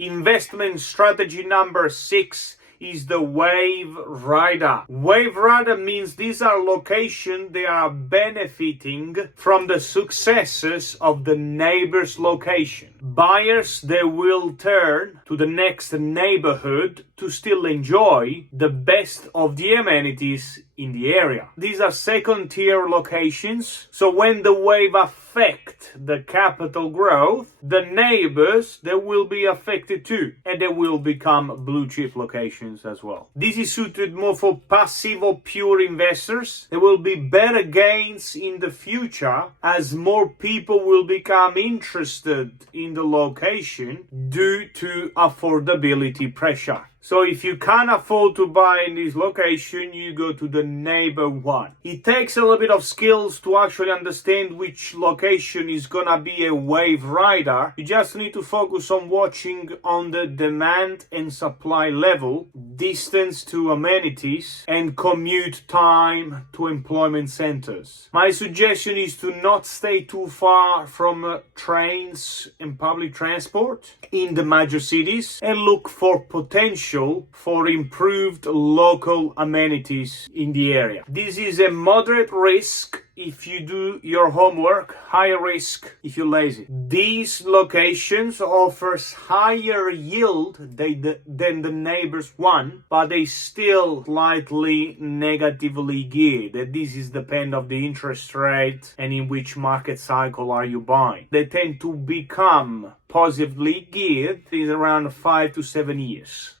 Investment strategy number 6 is the Wave Ryder. Wave Ryder means these are locations they are benefiting from the successes of the neighbor's location. Buyers, they will turn to the next neighborhood to still enjoy the best of the amenities in the area. These are second-tier locations, so when the wave affect the capital growth, the neighbors, they will be affected too, and they will become blue chip locations as well. This is suited more for passive or pure investors. There will be better gains in the future as more people will become interested in the location due to affordability pressure. So if you can't afford to buy in this location, you go to the neighbor one. It takes a little bit of skills to actually understand which location is gonna be a Wave Ryder. You just need to focus on watching on the demand and supply level, distance to amenities, and commute time to employment centers. My suggestion is to not stay too far from trains and public transport in the major cities and look for potential for improved local amenities in the area. This is a moderate risk if you do your homework, high risk if you're lazy. These locations offers higher yield than the neighbors one, but they still slightly negatively geared. This is depend of the interest rate and in which market cycle are you buying. They tend to become positively geared in around 5 to 7 years.